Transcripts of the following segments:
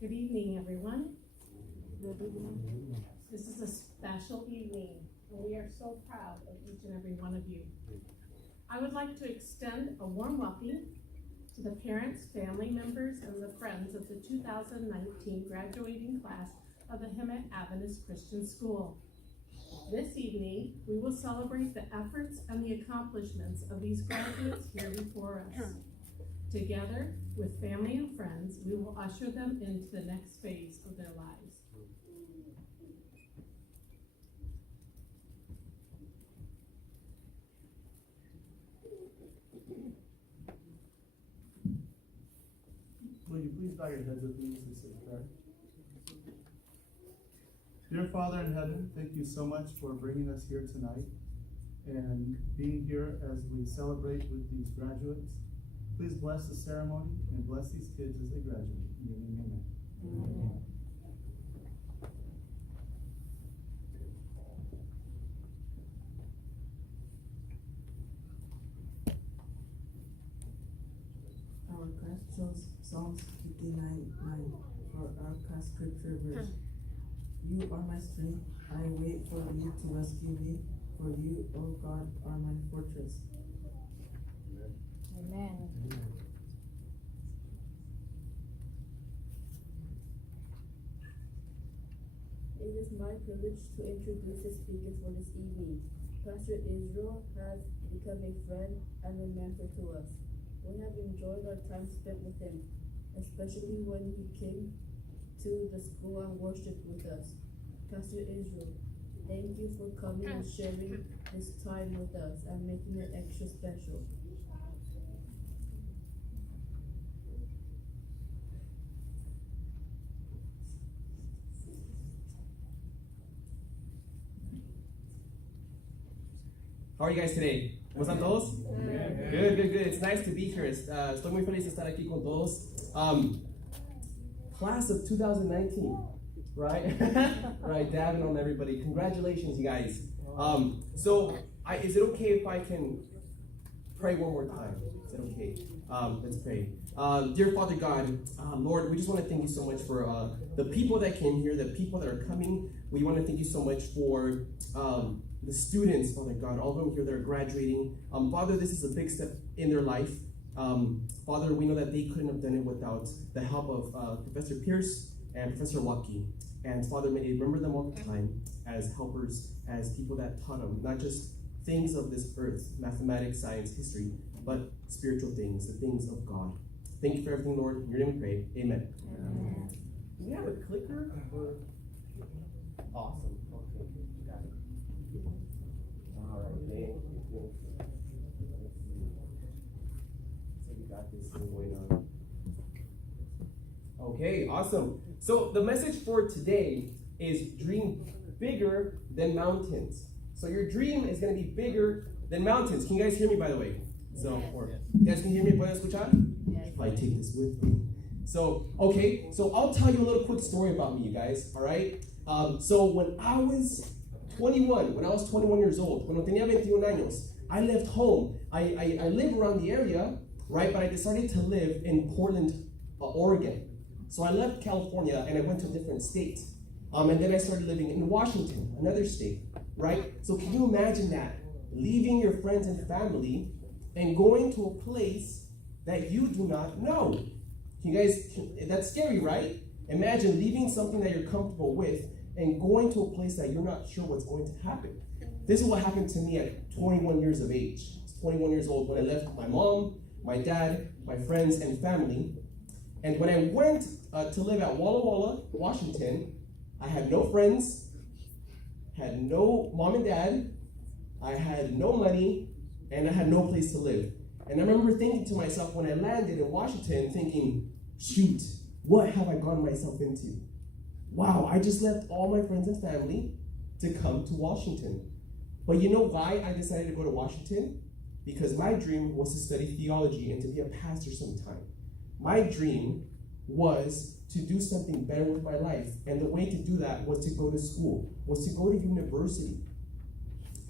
Good evening, everyone. This is a special evening, and we are so proud of each and every one of you. I would like to extend a warm welcome to the parents, family members, and the friends of the 2019 graduating class of the Hemet Adventist Christian School. This evening, we will celebrate the efforts and the accomplishments of these graduates here before us. Together, with family and friends, we will usher them into the next phase of their lives. Will you please bow your heads with me as we say prayer? Dear Father in heaven, thank you so much for bringing us here tonight and being here as we celebrate with these graduates. Please bless the ceremony and bless these kids as they graduate. In your name, amen. Amen. Our class chose Psalms 59:9 for our class scripture verse. You are my strength, I wait for you to rescue me, for you, O God, are my fortress. Amen. It is my privilege to introduce the speakers for this evening. Pastor Israel has become a friend and a mentor to us. We have enjoyed our time spent with him, especially when he came to the school and worshiped with us. Pastor Israel, thank you for coming and sharing this time with us and making it extra special. How are you guys today? ¿Cómo están todos? Good, good, good. It's nice to be here. Estoy muy feliz de estar aquí con todos. Class of 2019, right? Right, dabbing on everybody. Congratulations, you guys. Is it okay if I can pray one more time? Is it okay? Let's pray. Dear Father God, Lord, we just want to thank you so much for the people that came here, the people that are coming. We want to thank you so much for the students, Father God, all of them here that are graduating. Father, this is a big step in their life. Father, we know that they couldn't have done it without the help of Professor Pierce and Professor Lucky. And Father, may they remember them all the time as helpers, as people that taught them, not just things of this earth, mathematics, science, history, but spiritual things, the things of God. Thank you for everything, Lord. In your name we pray. Amen. Amen. Do we have a clicker? Awesome. Okay, got it. All right, thank you. So we got this thing going on. Okay, awesome. So the message for today is dream bigger than mountains. So your dream is going to be bigger than mountains. Can you guys hear me, by the way? So, or you guys can hear me? ¿Pueden escuchar? Yes. Should probably take this with me. So I'll tell you a little quick story about me, you guys. All right. So when I was 21 years old, cuando tenía 21 años, I left home. I live around the area, right? But I decided to live in Portland, Oregon. So I left California and I went to a different state. And then I started living in Washington, another state, right? So can you imagine that? Leaving your friends and family and going to a place that you do not know. You guys, that's scary, right? Imagine leaving something that you're comfortable with and going to a place that you're not sure what's going to happen. This is what happened to me at 21 years of age. I was 21 years old when I left my mom, my dad, my friends, and family. And when I went to live at Walla Walla, Washington, I had no friends, had no mom and dad, I had no money, and I had no place to live. And I remember thinking to myself when I landed in Washington, thinking, shoot, what have I gotten myself into? Wow, I just left all my friends and family to come to Washington. But you know why I decided to go to Washington? Because my dream was to study theology and to be a pastor sometime. My dream was to do something better with my life. And the way to do that was to go to school, was to go to university.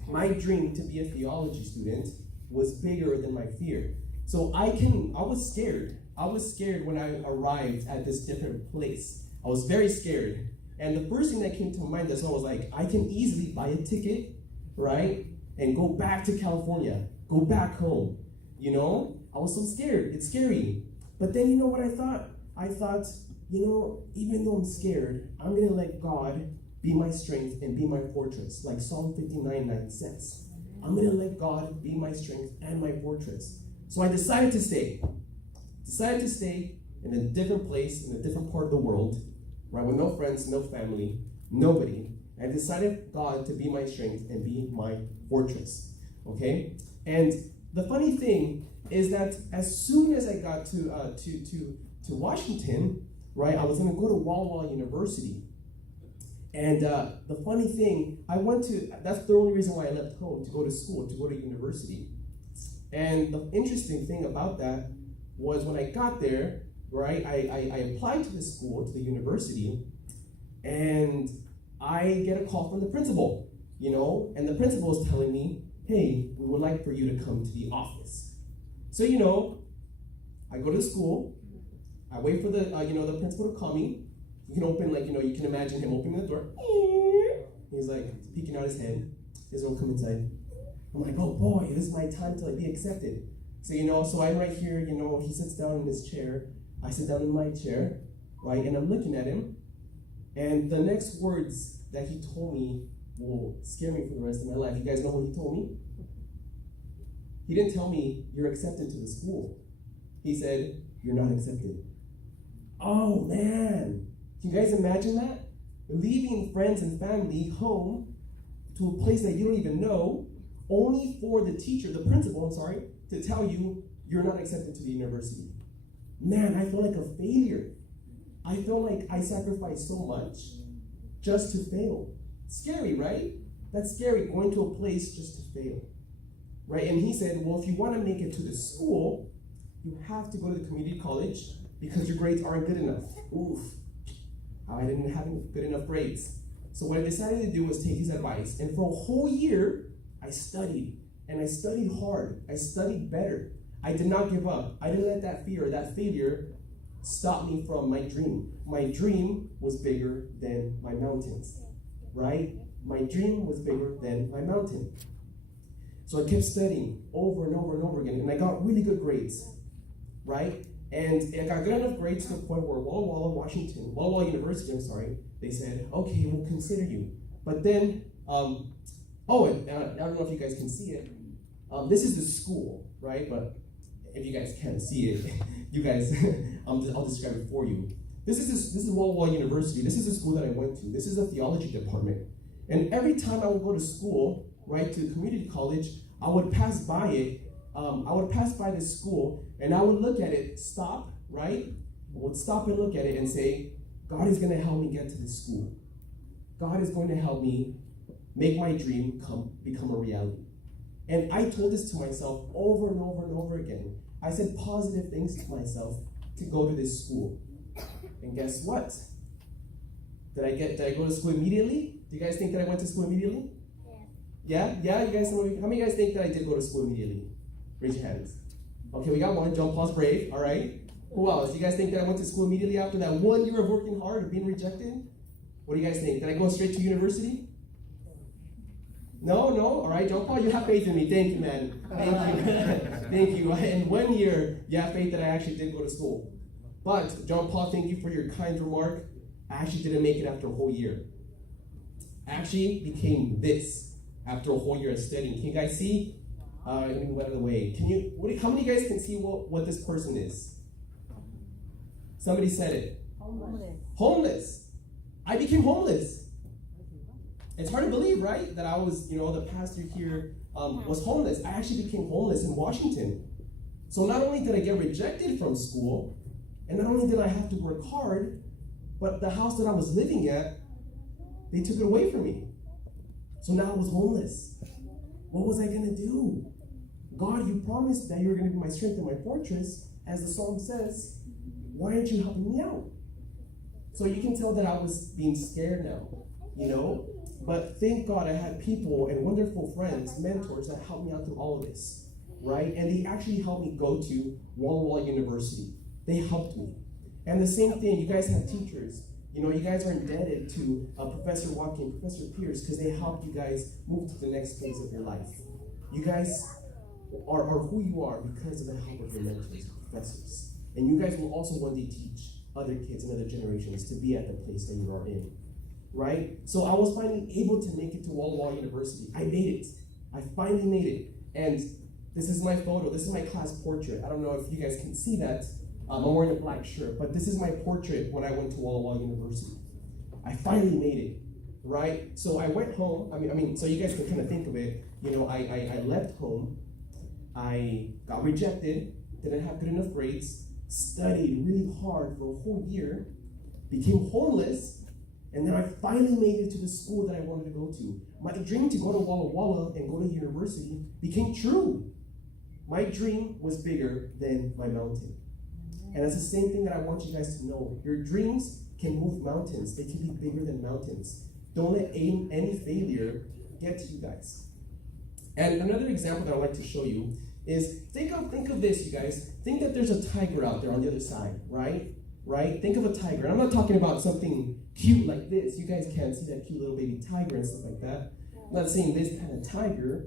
My dream to be a theology student was bigger than my fear. So I was scared. I was scared when I arrived at this different place. I was very scared. And the first thing that came to mind is I was like, I can easily buy a ticket, right? And go back to California, go back home. You know, I was so scared. It's scary. But then you know what I thought? I thought, you know, even though I'm scared, I'm going to let God be my strength and be my fortress, like Psalm 59:9 says. I'm going to let God be my strength and my fortress. So I decided to stay. Decided to stay in a different place, in a different part of the world, right, with no friends, no family, nobody. I decided God to be my strength and be my fortress, okay? And the funny thing is that as soon as I got to Washington, right, I was going to go to Walla University. And the funny thing, that's the only reason why I left home, to go to school, to go to university. And the interesting thing about that was when I got there, right, I applied to the school, to the university, and I get a call from the principal, you know, and the principal is telling me, hey, we would like for you to come to the office. So, you know, I go to the school, I wait for the, the principal to call me. You can open, you can imagine him opening the door. He's like peeking out his head. He's gonna come inside. I'm like, oh boy, this is my time to be accepted. So, so I'm right here, he sits down in his chair. I sit down in my chair, right? And I'm looking at him. And the next words that he told me will scare me for the rest of my life. You guys know what he told me? He didn't tell me, you're accepted to the school. He said, you're not accepted. Oh, man. Can you guys imagine that? Leaving friends and family home to a place that you don't even know, only for the teacher, the principal, to tell you you're not accepted to the university. Man, I feel like a failure. I feel like I sacrificed so much just to fail. Scary, right? That's scary, going to a place just to fail. Right? And he said, well, if you want to make it to the school, you have to go to the community college because your grades aren't good enough. Oof. I didn't have good enough grades. So what I decided to do was take his advice. And for a whole year, I studied. And I studied hard. I studied better. I did not give up. I didn't let that fear, that failure, stop me from my dream. My dream was bigger than my mountains. Right? My dream was bigger than my mountain. So I kept studying over and over and over again. And I got really good grades. Right? And I got good enough grades to the point where Walla University, they said, okay, we'll consider you. But then, and I don't know if you guys can see it. This is the school, right? But if you guys can't see it, you guys, I'll describe it for you. This is Walla University. This is the school that I went to. This is a theology department. And every time I would go to school, right, to community college, I would pass by it. I would pass by this school and I would look at it, stop, right? I would stop and look at it and say, God is going to help me get to this school. God is going to help me make my dream become a reality. And I told this to myself over and over and over again. I said positive things to myself to go to this school. And guess what? Did I go to school immediately? Do you guys think that I went to school immediately? Yeah? Yeah? You guys, how many of you guys think that I did go to school immediately? Raise your hands. Okay, we got one. John Paul's brave. All right. Who else? Do you guys think that I went to school immediately after that 1 year of working hard, of being rejected? What do you guys think? Did I go straight to university? No? All right, John Paul, you have faith in me. Thank you, man. Thank you. Thank you. In 1 year, you have faith that I actually did go to school. But, John Paul, thank you for your kind remark. I actually didn't make it after a whole year. I actually became this after a whole year of studying. Can you guys see? Let me move out of the way. How many of you guys can see what this person is? Somebody said it. Homeless. I became homeless. It's hard to believe, right? That I was, the pastor here was homeless. I actually became homeless in Washington. So not only did I get rejected from school, and not only did I have to work hard, but the house that I was living at, they took it away from me. So now I was homeless. What was I going to do? God, you promised that you were going to be my strength and my fortress, as the song says. Why aren't you helping me out? So you can tell that I was being scared now, But thank God I had people and wonderful friends, mentors that helped me out through all of this, right? And they actually helped me go to Walla University. They helped me. And the same thing, you guys have teachers. You know, you guys are indebted to Professor Watkins, Professor Pierce, because they helped you guys move to the next phase of your life. You guys are who you are because of the help of your mentors, professors. And you guys will also one day teach other kids and other generations to be at the place that you are in. Right? So I was finally able to make it to Walla Walla University. I made it. I finally made it. And this is my photo. This is my class portrait. I don't know if you guys can see that. I'm wearing a black shirt, but this is my portrait when I went to Walla Walla University. I finally made it, right? So I went home. I mean, so you guys can kind of think of it. You know, I left home. I got rejected. Didn't have good enough grades. Studied really hard for a whole year. Became homeless. And then I finally made it to the school that I wanted to go to. My dream to go to Walla Walla and go to university became true. My dream was bigger than my mountain. And it's the same thing that I want you guys to know. Your dreams can move mountains. They can be bigger than mountains. Don't let any failure get to you guys. And another example that I'd like to show you is think of this, you guys. Think that there's a tiger out there on the other side, right? Right? Think of a tiger. And I'm not talking about something cute like this. You guys can't see that cute little baby tiger and stuff like that. I'm not saying this kind of tiger,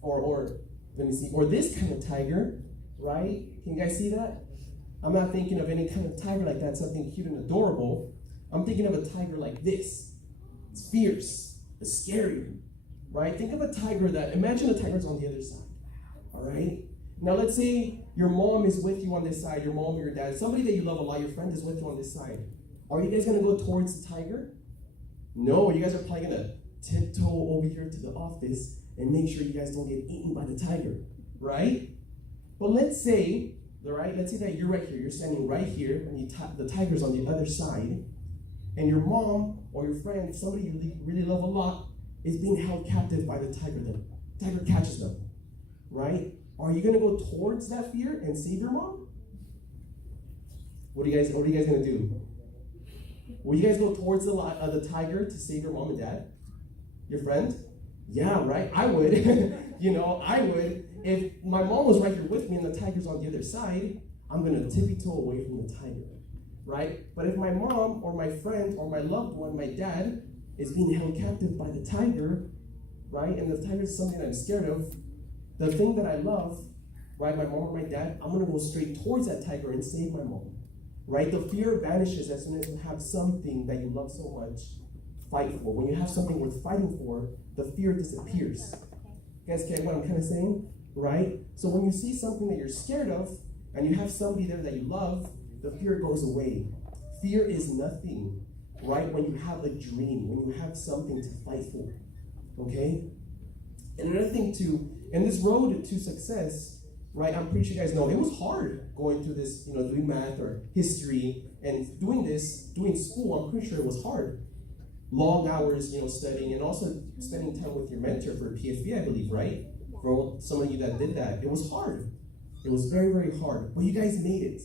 or let me see, or this kind of tiger, right? Can you guys see that? I'm not thinking of any kind of tiger like that, something cute and adorable. I'm thinking of a tiger like this. It's fierce, it's scary, right? Think of a tiger imagine the tiger's on the other side, all right? Now let's say your mom is with you on this side, your mom or your dad, somebody that you love a lot, your friend is with you on this side. Are you guys gonna go towards the tiger? No, you guys are probably gonna tiptoe over here to the office and make sure you guys don't get eaten by the tiger, right? But let's say that you're right here, you're standing right here, and the tiger's on the other side, and your mom or your friend, somebody you really love a lot, is being held captive by the tiger. The tiger catches them, right? Are you gonna go towards that fear and save your mom? What are you guys gonna do? Will you guys go towards the tiger to save your mom and dad? Your friend? Yeah, right, I would. I would. If my mom was right here with me and the tiger's on the other side, I'm gonna tippy-toe away from the tiger, right? But if my mom or my friend or my loved one, my dad, is being held captive by the tiger, right? And the tiger is something I'm scared of, the thing that I love, right, my mom or my dad, I'm gonna go straight towards that tiger and save my mom, right? The fear vanishes as soon as you have something that you love so much, fight for. When you have something worth fighting for, the fear disappears. You guys get what I'm kind of saying? Right? So when you see something that you're scared of, and you have somebody there that you love, the fear goes away. Fear is nothing, right? When you have a dream, when you have something to fight for, okay? And another thing too, in this road to success, right, I'm pretty sure you guys know, it was hard going through this, doing math or history, and doing school, I'm pretty sure it was hard. Long hours, studying, and also spending time with your mentor for PFB, I believe, right? For some of you that did that, it was hard. It was very, very hard. But you guys made it,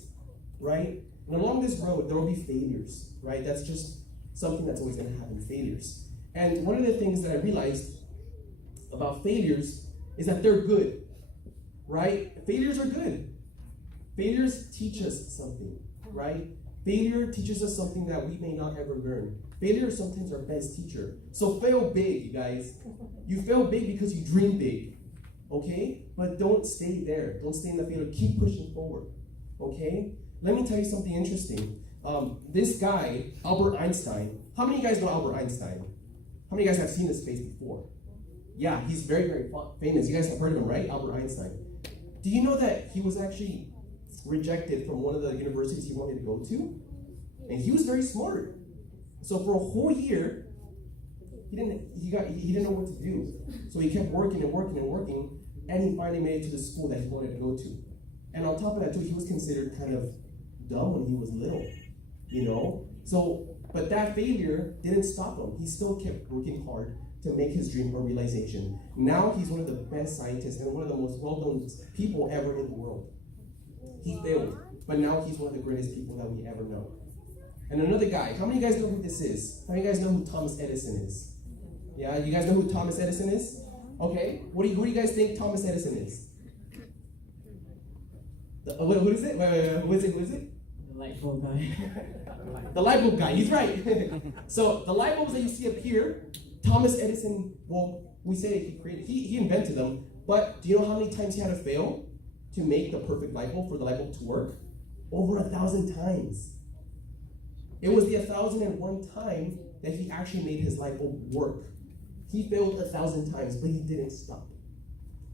right? And along this road, there will be failures, right? That's just something that's always going to happen, failures. And one of the things that I realized about failures is that they're good, right? Failures are good. Failures teach us something, right? Failure teaches us something that we may not ever learn. Failure is sometimes our best teacher. So fail big, you guys. You fail big because you dream big. Okay? But don't stay there. Don't stay in the failure. Keep pushing forward. Okay? Let me tell you something interesting. This guy, Albert Einstein. How many of you guys know Albert Einstein? How many of you guys have seen his face before? Yeah, he's very, very famous. You guys have heard of him, right? Albert Einstein. Do you know that he was actually rejected from one of the universities he wanted to go to? And he was very smart. So for a whole year, he didn't know what to do. So he kept working and working and working, and he finally made it to the school that he wanted to go to. And on top of that too, he was considered kind of dumb when he was little, So, but that failure didn't stop him. He still kept working hard to make his dream a realization. Now he's one of the best scientists and one of the most well-known people ever in the world. He failed, but now he's one of the greatest people that we ever know. And another guy, how many of you guys know who this is? How many of you guys know who Thomas Edison is? Yeah, you guys know who Thomas Edison is? Okay, who do you guys think Thomas Edison is? What is it? Wait, who is it? The light bulb guy. The light bulb guy, he's right. So the light bulbs that you see up here, Thomas Edison, well, we say he invented them, but do you know how many times he had to fail to make the perfect light bulb for the light bulb to work? Over 1,000 times. It was the 1,001 time that he actually made his light bulb work. He failed 1,000 times, but he didn't stop.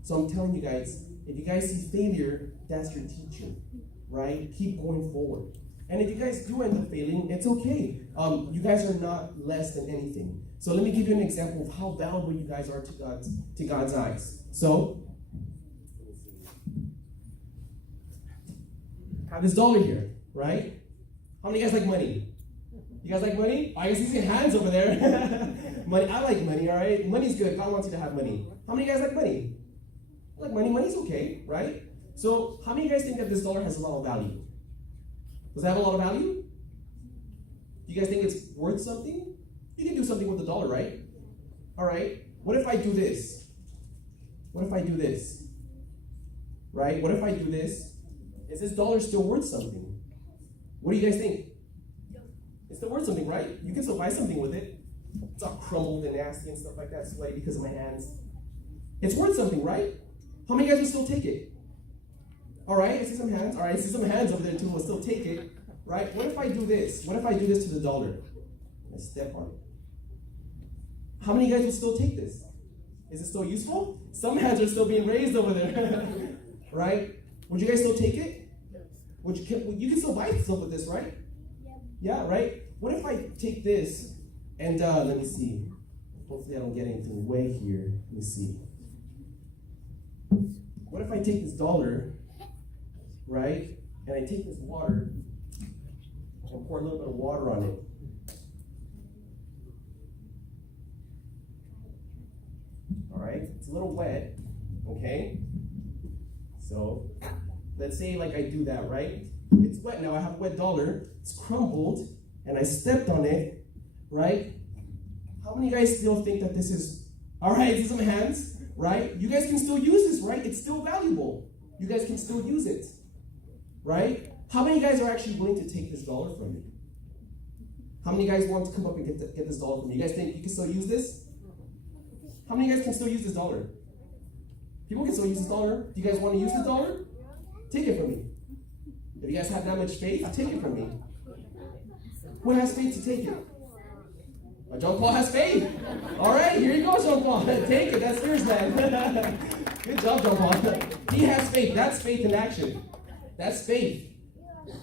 So I'm telling you guys, if you guys see failure, that's your teacher, right? Keep going forward. And if you guys do end up failing, it's okay. You guys are not less than anything. So let me give you an example of how valuable you guys are to God's eyes. So, I have this dollar here, right? How many of you guys like money? You guys like money? I can see some hands over there. Money, I like money, all right? Money's good. God wants you to have money. How many of you guys like money? Like money? Money's okay, right? So, how many of you guys think that this dollar has a lot of value? Does it have a lot of value? Do you guys think it's worth something? You can do something with the dollar, right? All right. What if I do this? What if I do this? Right? What if I do this? Is this dollar still worth something? What do you guys think? It's still worth something, right? You can still buy something with it. It's all crumbled and nasty and stuff like that, sweaty because of my hands. It's worth something, right? How many of you guys will still take it? All right, I see some hands. All right, I see some hands over there too. We'll still take it, right? What if I do this? What if I do this to the dollar? I step on it. How many of you guys will still take this? Is it still useful? Some hands are still being raised over there, right? Would you guys still take it? You can still buy stuff with this, right? Yeah, right? What if I take this and, let me see. Hopefully I don't get anything way here. Let me see. What if I take this dollar, right? And I take this water and pour a little bit of water on it. All right? It's a little wet, okay? So, let's say like I do that, right? It's wet now, I have a wet dollar, it's crumbled, and I stepped on it, right? How many of you guys still think that this is, all right, see some hands, right? You guys can still use this, right? It's still valuable. You guys can still use it, right? How many of you guys are actually willing to take this dollar from me? How many of you guys want to come up and get this dollar from me? You guys think you can still use this? How many of you guys can still use this dollar? People can still use this dollar. Do you guys want to use this dollar? Take it from me. If you guys have that much faith, take it from me. Who has faith to take it? John Paul has faith. All right, here you go, John Paul. Take it. That's yours, man. Good job, John Paul. He has faith. That's faith in action. That's faith.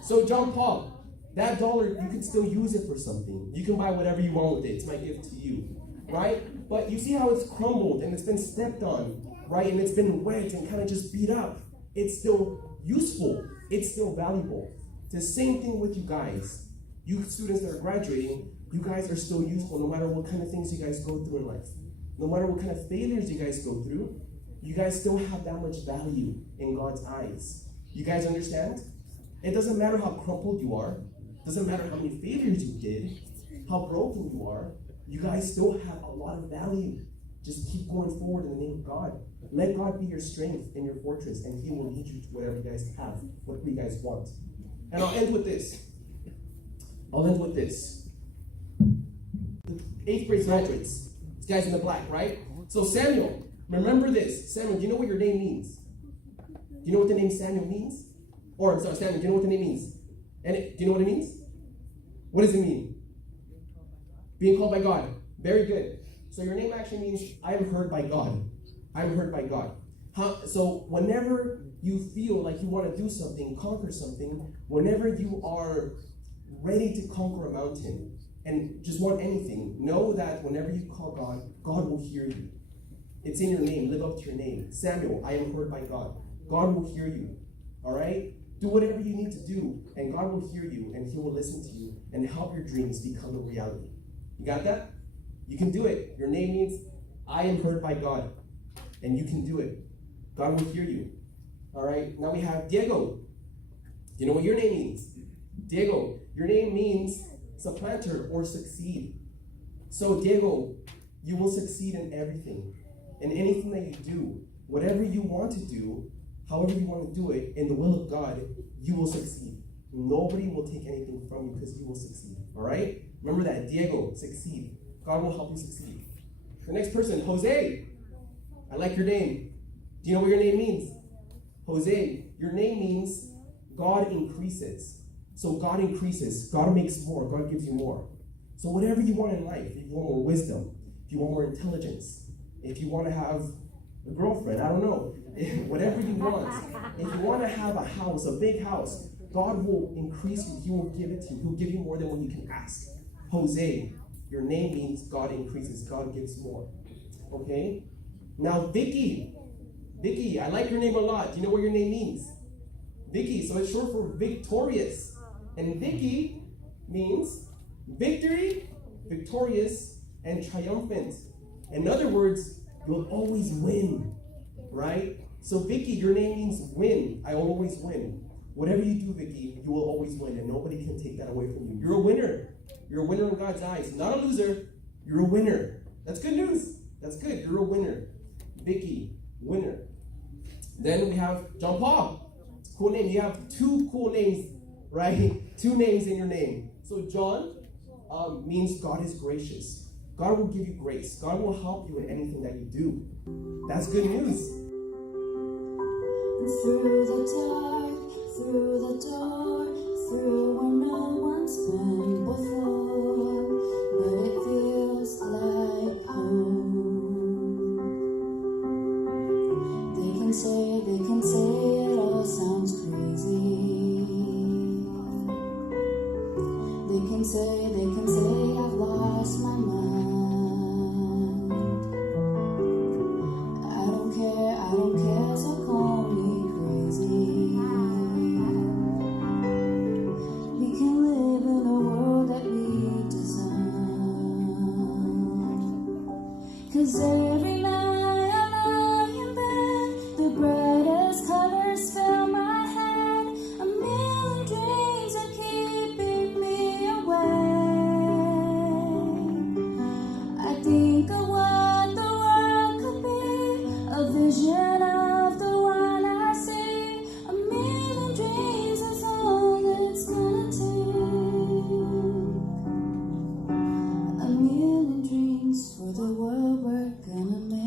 So, John Paul, that dollar, you can still use it for something. You can buy whatever you want with it. It's my gift to you. Right? But you see how it's crumbled and it's been stepped on, right? And it's been wet and kind of just beat up. It's still useful. It's still valuable. It's the same thing with you guys. You students that are graduating, you guys are still useful no matter what kind of things you guys go through in life. No matter what kind of failures you guys go through, you guys still have that much value in God's eyes. You guys understand? It doesn't matter how crumpled you are. It doesn't matter how many failures you did, how broken you are. You guys still have a lot of value. Just keep going forward in the name of God. Let God be your strength and your fortress, and He will lead you to whatever you guys have, whatever you guys want. And I'll end with this. The 8th grade graduates. These guys in the black, right? So Samuel, remember this. Samuel, do you know what your name means? Do you know what the name Samuel means? Or, I'm sorry, Samuel, do you know what the name means? Do you know what it means? What does it mean? Being called by God. Very good. So your name actually means, I am heard by God. I am heard by God. So whenever you feel like you want to do something, conquer something, whenever you are ready to conquer a mountain and just want anything, know that whenever you call God, God will hear you. It's in your name. Live up to your name. Samuel, I am heard by God. God will hear you. All right? Do whatever you need to do, and God will hear you, and He will listen to you and help your dreams become a reality. You got that? You can do it. Your name means, I am heard by God. And you can do it. God will hear you. All right? Now we have Diego. Do you know what your name means? Diego. Your name means supplanter or succeed. So Diego, you will succeed in everything. In anything that you do. Whatever you want to do, however you want to do it, in the will of God, you will succeed. Nobody will take anything from you because you will succeed. All right? Remember that. Diego, succeed. God will help you succeed. The next person, Jose. I like your name. Do you know what your name means? Jose, your name means God increases. So God increases. God makes more. God gives you more. So whatever you want in life, if you want more wisdom, if you want more intelligence, if you want to have a girlfriend, I don't know, whatever you want, if you want to have a house, a big house, God will increase you. He will give it to you. He'll give you more than what you can ask. Jose, your name means God increases. God gives more. Okay? Now, Vicky. Vicky, I like your name a lot. Do you know what your name means? Vicky, so it's short for victorious. And Vicky means victory, victorious, and triumphant. In other words, you'll always win, right? So Vicky, your name means win. I always win. Whatever you do, Vicky, you will always win, and nobody can take that away from you. You're a winner. You're a winner in God's eyes. Not a loser. You're a winner. That's good news. That's good. You're a winner. Vicky, winner. Then we have John Paul. Cool name. You have two cool names, right? Two names in your name. So John means God is gracious. God will give you grace. God will help you in anything that you do. That's good news. Through the dark, through the door, through where no one's been before, but it feels like home. They can say it all sounds crazy. They can say I've lost my mind. I don't care, so call me crazy. We can live in a world that we design. 'Cause every night I lie in bed, the brightest colors fill my head. A million dreams are keeping me awake. I think of what the world could be, a vision of the one I see. A million dreams is all it's gonna take. A million dreams for the world we're gonna make.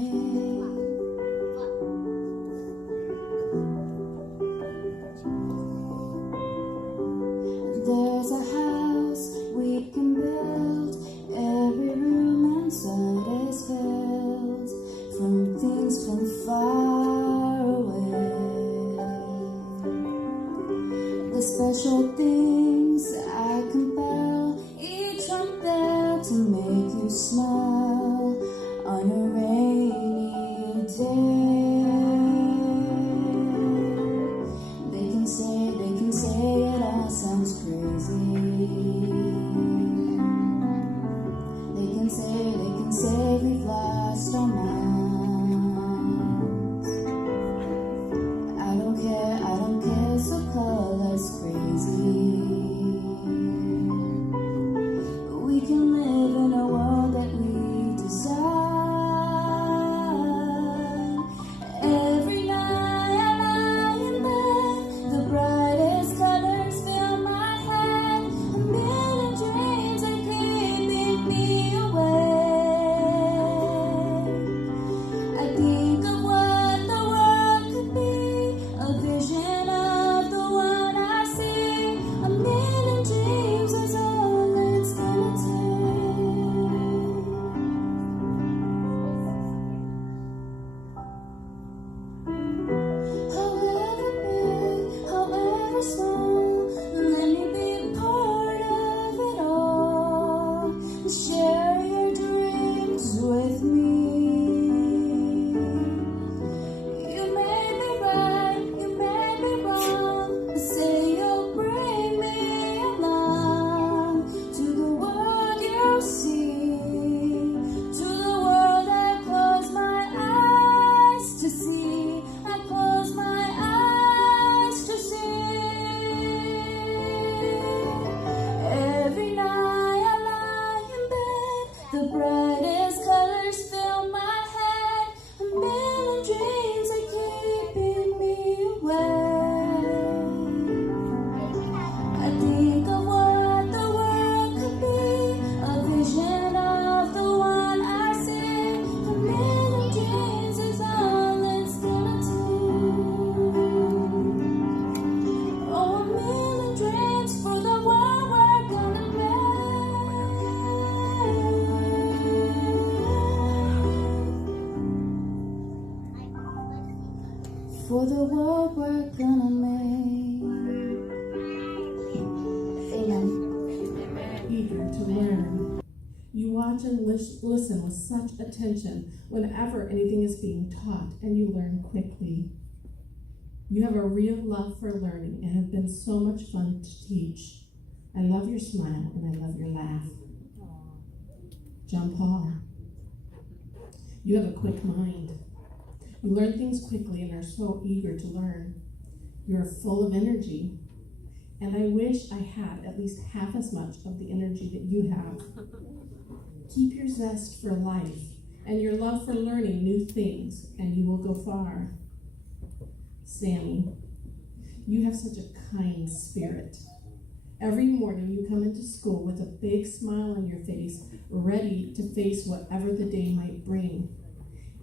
the world we're gonna make. Amen. Eager to learn. You watch and listen with such attention whenever anything is being taught, and you learn quickly. You have a real love for learning and have been so much fun to teach. I love your smile and I love your laugh. John Paul. You have a quick mind. You learn things quickly and are so eager to learn. You're full of energy, and I wish I had at least half as much of the energy that you have. Keep your zest for life and your love for learning new things, and you will go far. Sammy, you have such a kind spirit. Every morning you come into school with a big smile on your face, ready to face whatever the day might bring.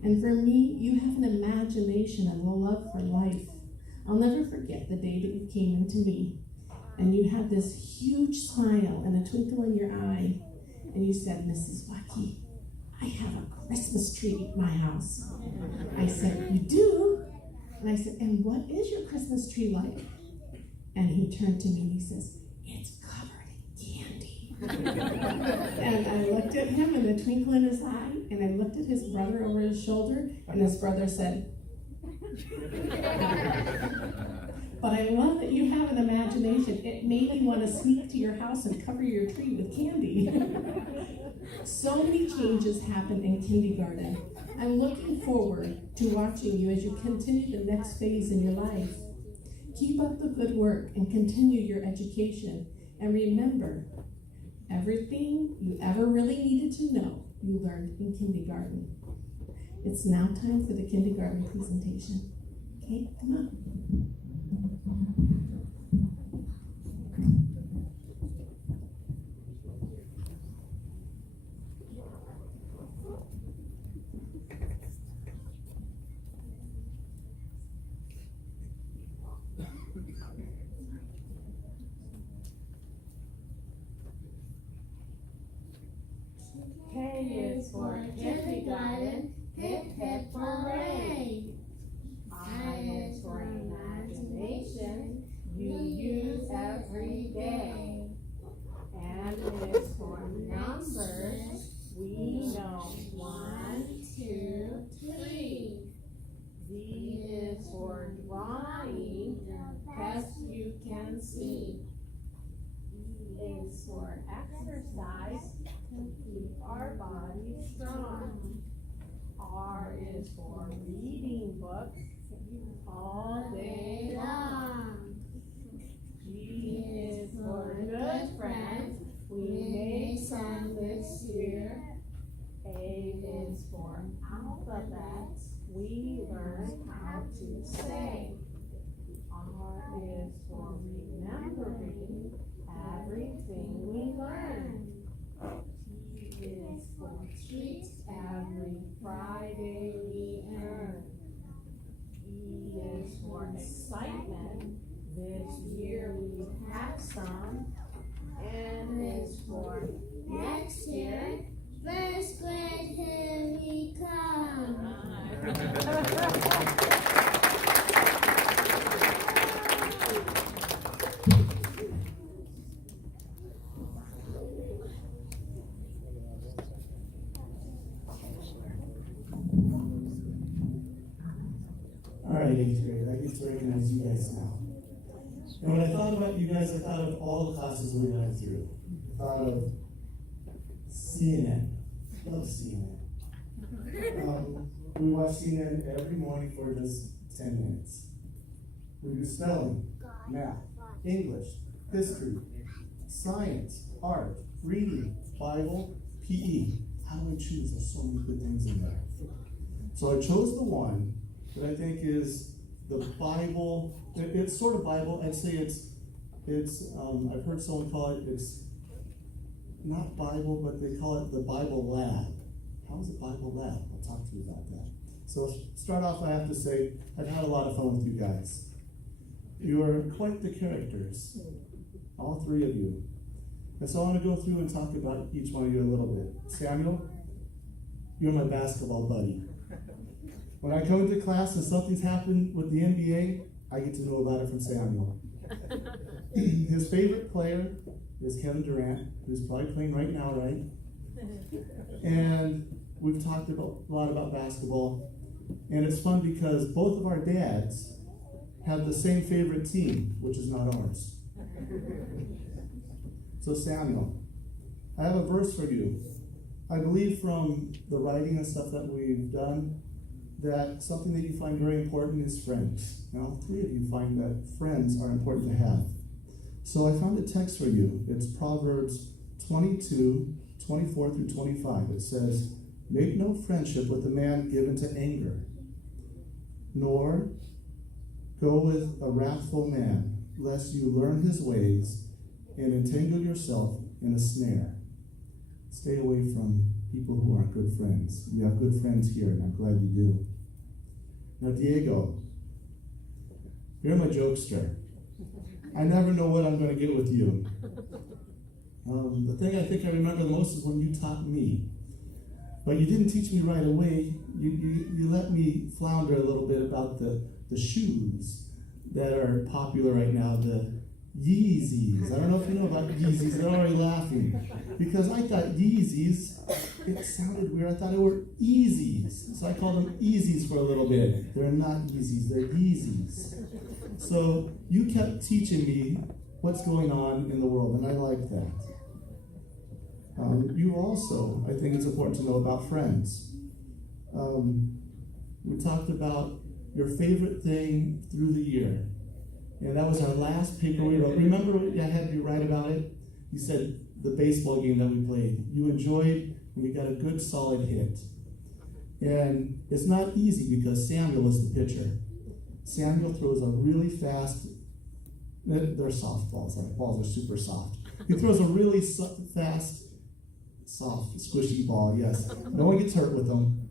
And for me, you have an imagination and a love for life. I'll never forget the day that you came into me, and you had this huge smile and a twinkle in your eye, and you said, Mrs. Waukee, I have a Christmas tree at my house. I said, you do? And I said, and what is your Christmas tree like? And he turned to me and he says, it's covered in candy. And I looked at him and the twinkle in his eye, and I looked at his brother over his shoulder, and his brother said, but I love that you have an imagination. It made me want to sneak to your house and cover your tree with candy. So many changes happen in kindergarten. I'm looking forward to watching you as you continue the next phase in your life. Keep up the good work and continue your education. And remember, everything you ever really needed to know, you learned in kindergarten. It's now time for the kindergarten presentation. Okay, come on. K is for kindergarten, hip hip hooray. I is for imagination, you use every day. N is for numbers, we know 1, 2, 3. D is for drawing, best you can see. E is for exercise, to keep our bodies strong. R is for reading books all day long. G is for good friends, we made some this year. A is for alphabet, we learned how to say. R is for remembering everything we learned. T is for treats, every Friday we earn. E is for excitement, this year we have some. N is for next year, First grade, here we come. All right, 8th grade, I get to recognize you guys now. And when I thought about you guys, I thought of all the classes we went through. I thought of CNN. Love CNN. We watch CNN every morning for just 10 minutes. We do spelling, math, English, history, science, art, reading, Bible, PE. How do I choose? There's so many good things in there. So I chose the one that I think is the Bible. It's sort of Bible. I'd say it's I've heard someone call it, it's not Bible, but they call it the Bible Lab. How is it Bible Lab? I'll talk to you about that. So start off, I have to say, I've had a lot of fun with you guys. You are quite the characters, all three of you. And so I want to go through and talk about each one of you a little bit. Samuel, you're my basketball buddy. When I come into class and something's happened with the NBA, I get to know about it from Samuel. His favorite player is Kevin Durant, who's probably playing right now, right? And we've talked a lot about basketball. And it's fun because both of our dads have the same favorite team, which is not ours. So Samuel, I have a verse for you. I believe from the writing and stuff that we've done that something that you find very important is friends. And all three of you find that friends are important to have. So I found a text for you. It's Proverbs 22:24 through 25. It says, "Make no friendship with a man given to anger, nor go with a wrathful man, lest you learn his ways and entangle yourself in a snare." Stay away from people who aren't good friends. You have good friends here, and I'm glad you do. Now, Diego, you're my jokester. I never know what I'm going to get with you. The thing I think I remember the most is when you taught me. But you didn't teach me right away. You let me flounder a little bit about the shoes that are popular right now, the Yeezys. I don't know if you know about Yeezys. They're already laughing. Because I thought Yeezys, it sounded weird. I thought it were Easies. So I called them Easies for a little bit. They're not Yeezys, they're Yeezys. So you kept teaching me what's going on in the world, and I like that. You also, I think it's important to know about friends. We talked about your favorite thing through the year. And that was our last paper we wrote. Remember I had you write about it? You said the baseball game that we played. You enjoyed when you got a good solid hit. And it's not easy because Samuel is the pitcher. Samuel throws a really fast, they're soft balls, like balls are super soft. He throws a really fast, soft, squishy ball, yes. No one gets hurt with them.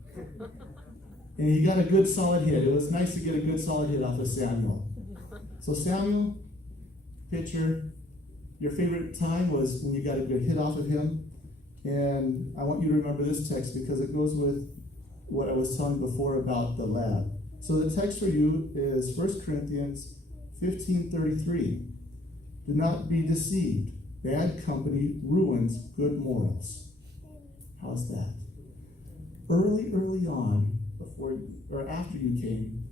And he got a good solid hit. It was nice to get a good solid hit off of Samuel. So Samuel, pitcher, your favorite time was when you got a good hit off of him. And I want you to remember this text because it goes with what I was telling before about the lab. So the text for you is 1 Corinthians 15:33. Do not be deceived. Bad company ruins good morals. How's that? Early on, before or after you came,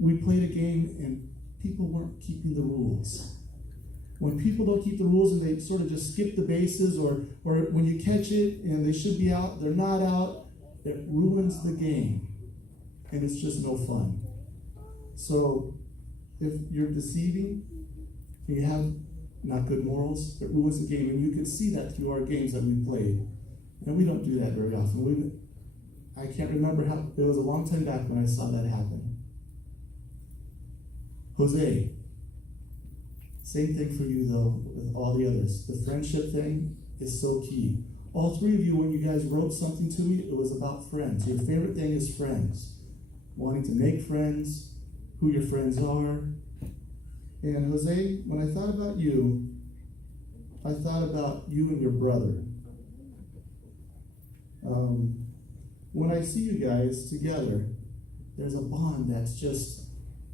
we played a game and people weren't keeping the rules. When people don't keep the rules and they sort of just skip the bases, or when you catch it and they should be out, they're not out, it ruins the game. And it's just no fun. So if you're deceiving, you have not good morals, it ruins the game. And you can see that through our games that we played. And we don't do that very often. I can't remember how, it was a long time back when I saw that happen. Jose, same thing for you though, with all the others. The friendship thing is so key. All three of you, when you guys wrote something to me, it was about friends. Your favorite thing is friends. Wanting to make friends, who your friends are. And Jose, when I thought about you, I thought about you and your brother. When I see you guys together, there's a bond that's just,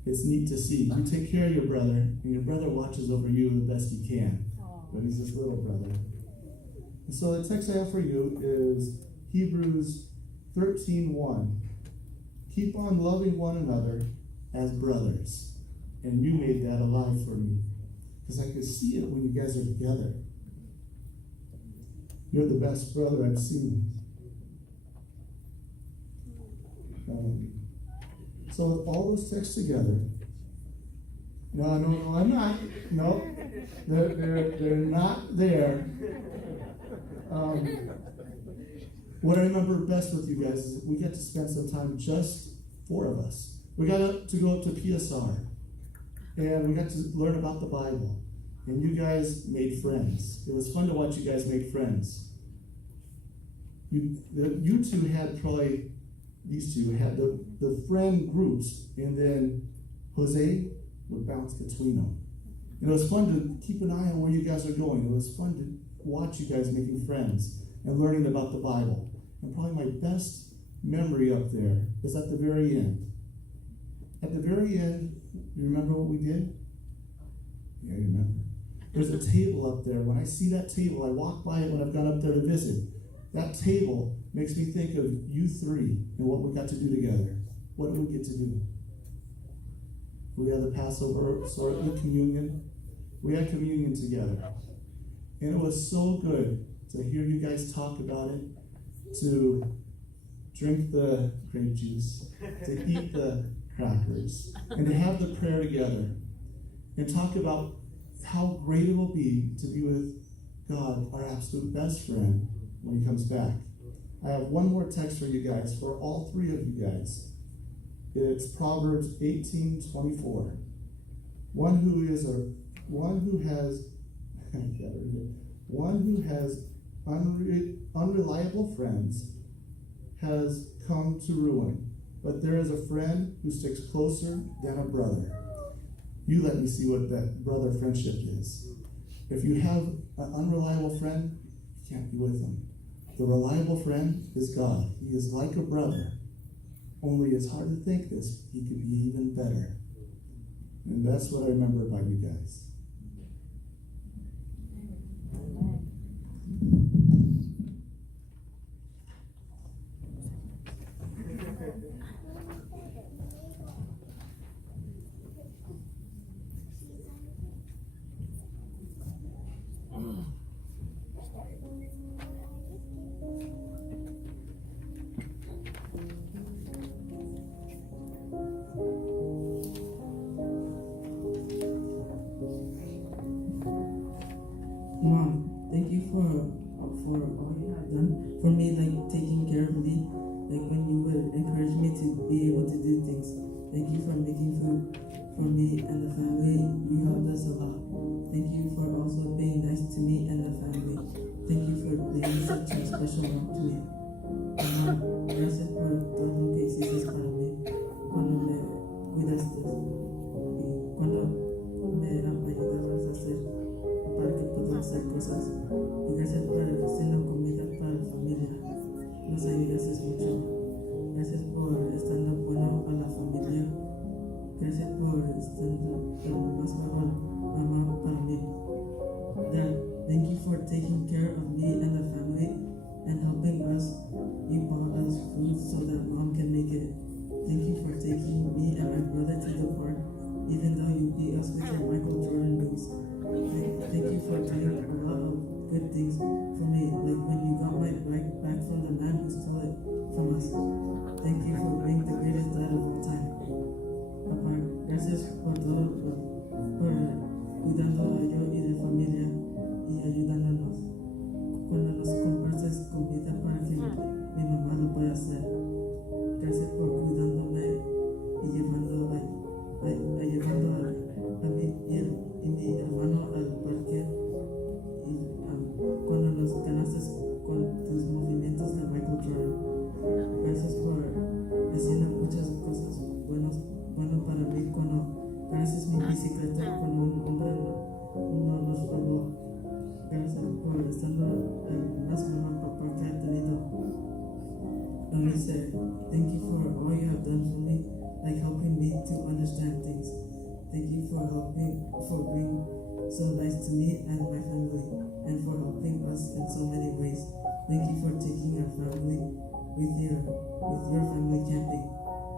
it's neat to see. You take care of your brother, and your brother watches over you the best he can. But he's this little brother. And so the text I have for you is Hebrews 13:1. Keep on loving one another as brothers. And you made that alive for me. Because I could see it when you guys are together. You're the best brother I've seen. So with all those texts together, no, I'm not. No, they're not there. What I remember best with you guys is we got to spend some time, just four of us. We got to go up to PSR, and we got to learn about the Bible. And you guys made friends. It was fun to watch you guys make friends. You two had probably, these two had the friend groups, and then Jose would bounce between them. And it was fun to keep an eye on where you guys are going. It was fun to watch you guys making friends and learning about the Bible. And probably my best memory up there is at the very end. At the very end, you remember what we did? Yeah, you remember. There's a table up there. When I see that table, I walk by it when I've gone up there to visit. That table makes me think of you three and what we got to do together. What did we get to do? We had the Passover, sort of the communion. We had communion together. And it was so good to hear you guys talk about it, to drink the grape juice, to eat the crackers, and to have the prayer together, and talk about how great it will be to be with God, our absolute best friend, when he comes back. I have one more text for you guys, for all three of you guys. It's Proverbs 18:24. One who has unreliable friends has come to ruin, but there is a friend who sticks closer than a brother. You let me see what that brother friendship is. If you have an unreliable friend, you can't be with him. The reliable friend is God. He is like a brother. Only it's hard to think this. He could be even better. And that's what I remember about you guys. Mom, thank you for all you have done for me, like taking care of me, like when you would encourage me to be able to do things. Thank you for making food for me and the family. You helped us a lot. Thank you for also being nice to me and the family. Thank you for being such a special mom to me. Mom, gracias por todo lo que hiciste para mí cuando me cuidaste y cuando me ayudabas a hacer para que pueda hacer cosas. Y gracias por haciendo comida para la familia. Nos ayudas mucho. Gracias por estando bueno a la familia. Gracias por estando el más mejor mamá para mí. Dad, thank you for taking care of me and the family and helping us. You bought us food so that mom can make it. Thank you for taking me and my brother to the park, even though you beat us with your Michael Jordan boots. Thank you for doing a lot of good things for me, like when you got my bike back from the man who stole it from us. Thank you for being the greatest dad of all time. Papá, gracias por todo, por cuidando a yo y de familia y ayudándonos. Cuando nos compraste comida para que mi mamá lo pueda hacer. Gracias por cuidándome y llevando a mí y mi hermano al parque. Y cuando nos ganaste con tus movimientos de Michael Jordan. Gracias por haciendo muchas cosas buenas para mí cuando ganaste mi bicicleta cuando un hombre no nos robó. Gracias por estando el más mejor papá que he tenido. And we said, thank you for all you have done for me, like helping me to understand things. Thank you for being so nice to me and my family, and for helping us in so many ways. Thank you for taking our family with your family camping.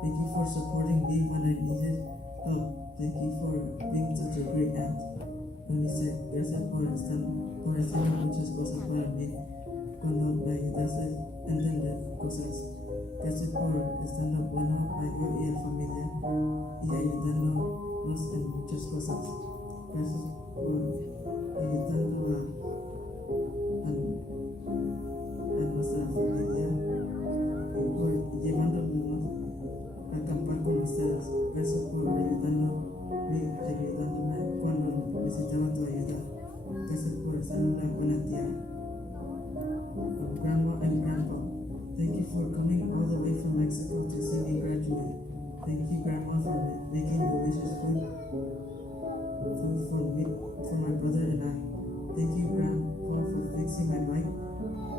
Thank you for supporting me when I needed help. Thank you for being such a great aunt. And we said, gracias por hacer muchas cosas para mí cuando me ayudaste a entender cosas. Gracias por estando bueno a yo y a la familia y ayudándonos en muchas cosas. Gracias por ayudando a nuestra familia y por llevándonos a acampar con ustedes. Gracias por ayudándome cuando necesitaba tu ayuda. Gracias por ser una buena tía. Grandma and Grandpa, thank you for coming all the way from Mexico to see me graduate. Thank you, Grandma, for making delicious food for my brother and I. Thank you, Grandpa, for fixing my bike.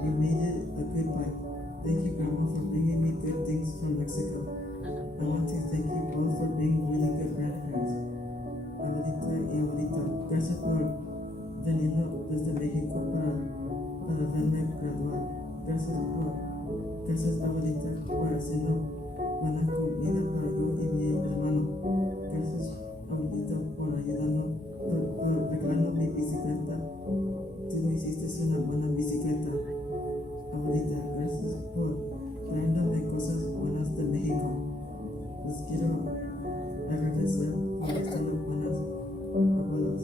You made it a good bike. Thank you, Grandma, for bringing me good greetings from Mexico. I want to thank you both for being really good grandparents. Abuelita y abuelita, gracias por venirnos desde México para verme graduar. Gracias abuelita por hacernos buena comida para yo y mi hermano. Gracias abuelita por ayudarnos, por regalarnos mi bicicleta. Tú me hiciste una buena bicicleta. Abuelita, gracias por traerme cosas buenas de México. Les quiero agradecer por estar buenas abuelos.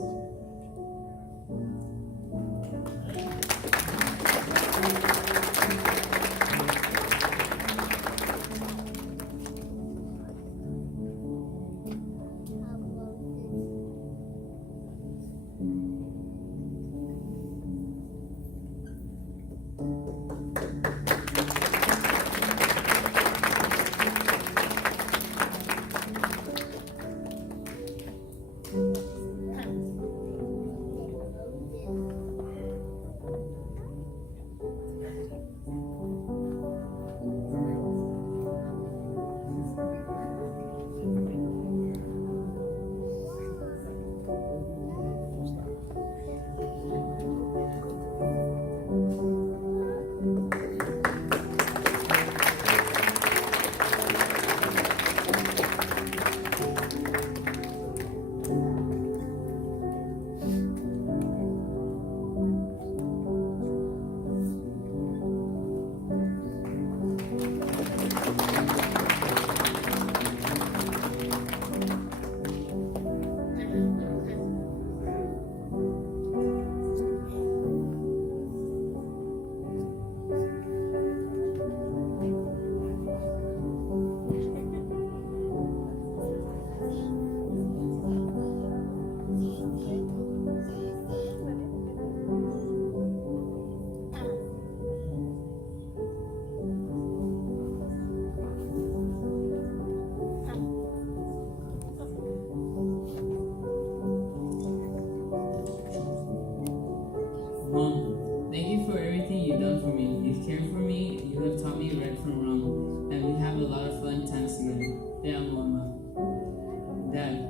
Mom, thank you for everything you've done for me. You've cared for me, you have taught me right from wrong, and we have a lot of fun times together. Te amo, Mama. Dad,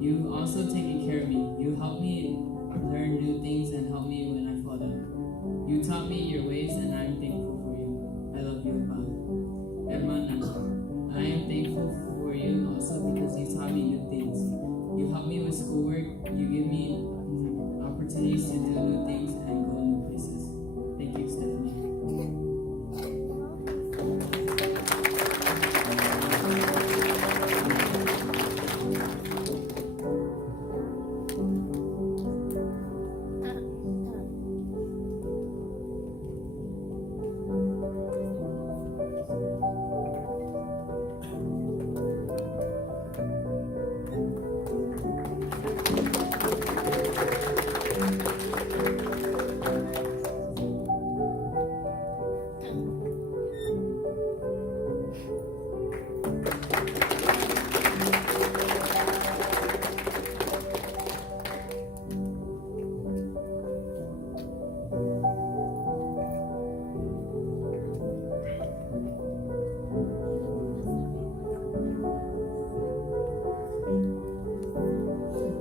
you've also taken care of me. You helped me learn new things and help me when I fall down. You taught me your ways, and I'm thankful for you. I love you, Papa. Hermana, I am thankful for you also because you taught me new things. You helped me with schoolwork. You give me opportunities to do new things and go new places. Thank you, Stephanie.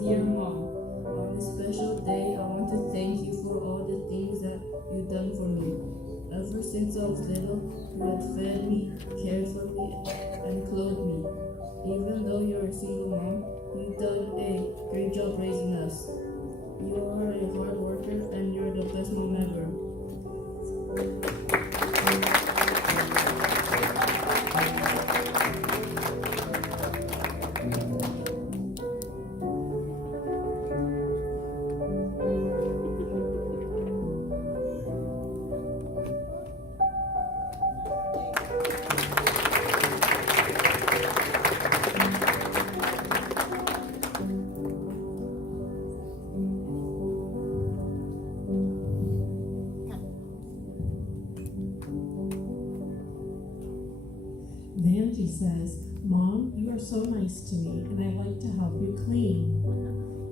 Dear Mom, on this special day, I want to thank you for all the things that you've done for me. Ever since I was little, you have fed me, cared for me, and clothed me. Even though you're a single mom, you've done a great job raising us. You are a hard worker, and you're the best mom ever. Vanjie says, Mom, you are so nice to me, and I like to help you clean.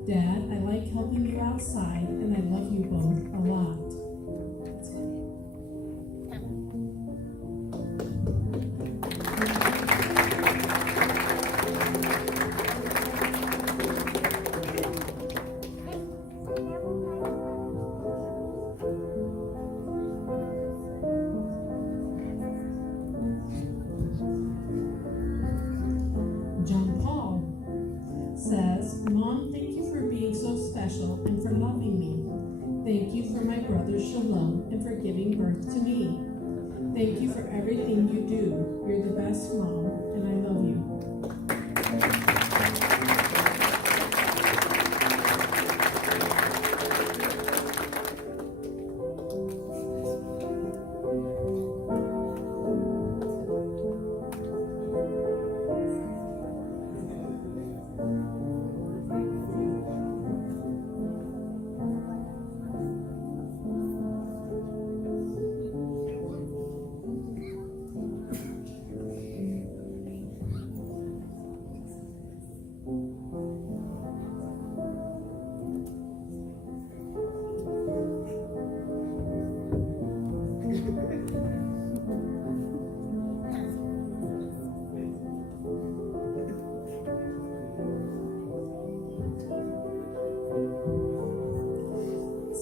Dad, I like helping you outside, and I love you both a lot. Mother Shalom and for giving birth to me. Thank you for everything you do. You're the best mom, and I love you.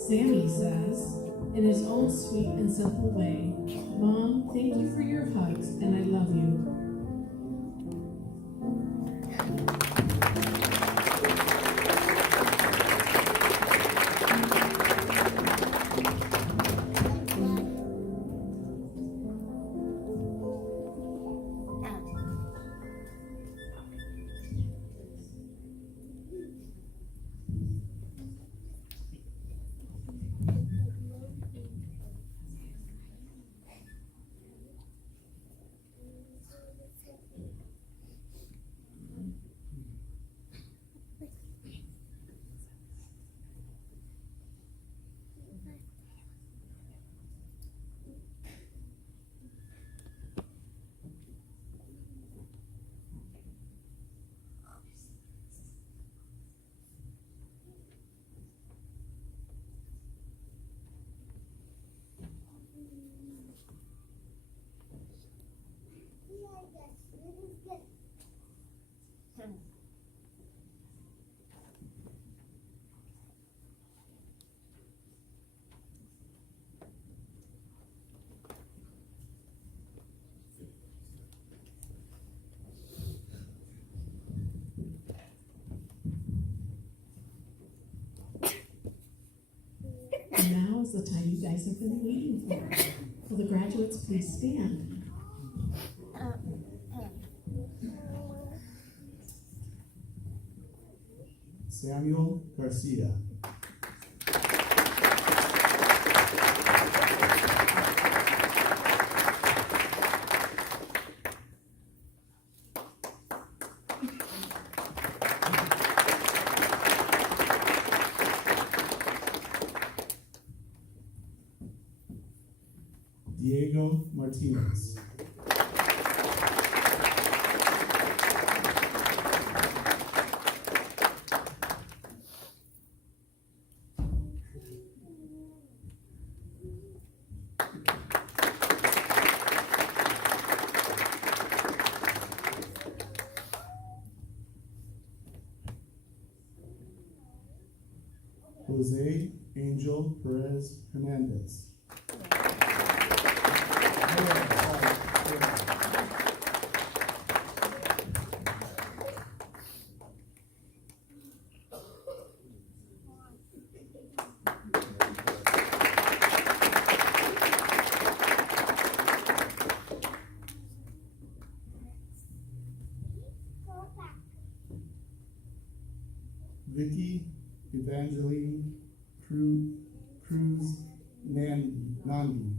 Sammy says, in his own sweet and simple way, Mom, thank you for your hugs, and I love you. And now is the time you guys have been waiting for. Will the graduates please stand? Samuel Garcia. Diego Martinez. Jose Angel Perez Hernandez. Vicky Evangeline Cruz Nandi.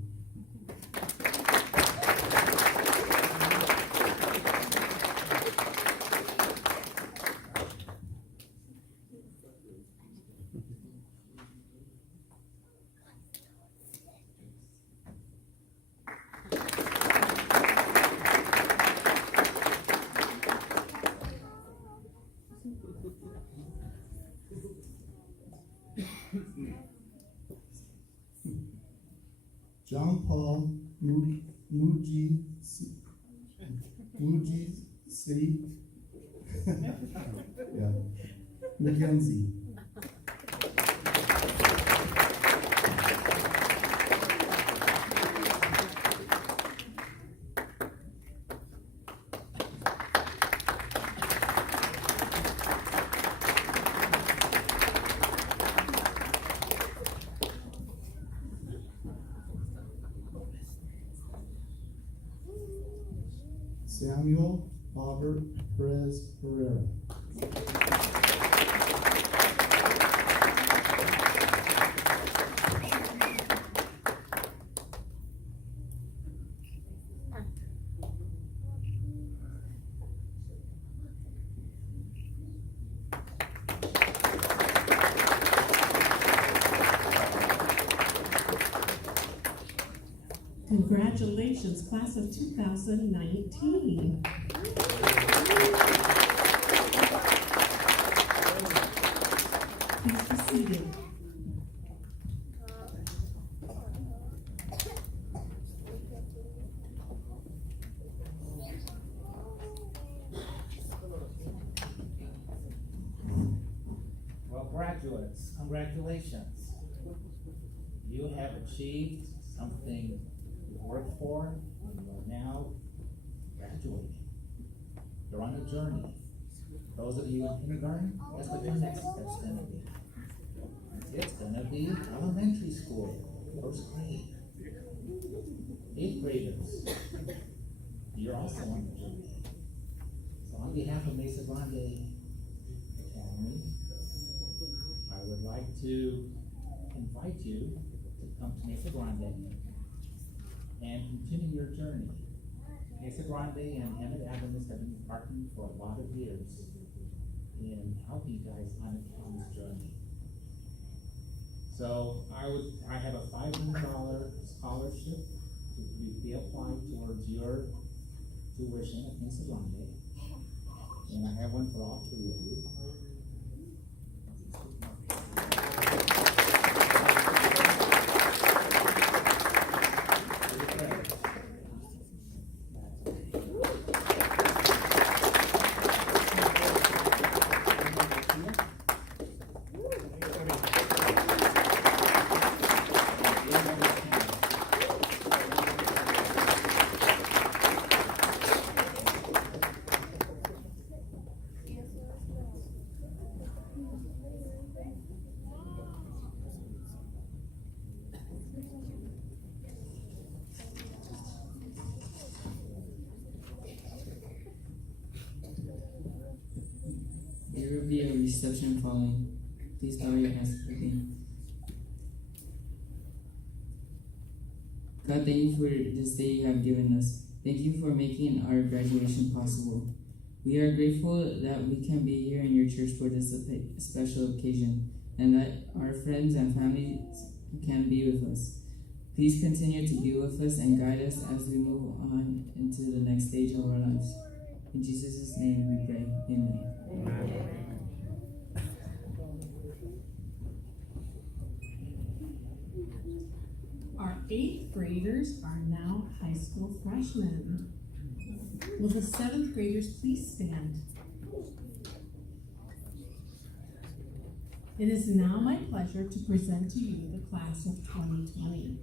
John Paul Muji C. Yeah. Mackenzie. Samuel Robert Perez Herrera. Congratulations, class of 2019. Please be seated. Well, graduates, congratulations. You have achieved something you worked for, and you are now graduating. You're on a journey. Those of you in kindergarten, guess what your next step's gonna be? It's gonna be elementary school, first grade. 8th graders, you're also on the journey. So on behalf of Mesa Grande Academy, I would like to invite you to come to Mesa Grande and continue your journey. Mesa Grande and Emmett Adams have been partnering for a lot of years in helping you guys on this journey. So I have a $500 scholarship to be applied towards your tuition at Mesa Grande, and I have one for all 3 of you. There will be a reception following. Please bow your heads with me. God, thank you for this day you have given us. Thank you for making our graduation possible. We are grateful that we can be here in your church for this special occasion, and that our friends and families can be with us. Please continue to be with us and guide us as we move on into the next stage of our lives. In Jesus' name we pray. Amen. Our 8th graders are now high school freshmen. Will the 7th graders please stand? It is now my pleasure to present to you the class of 2020.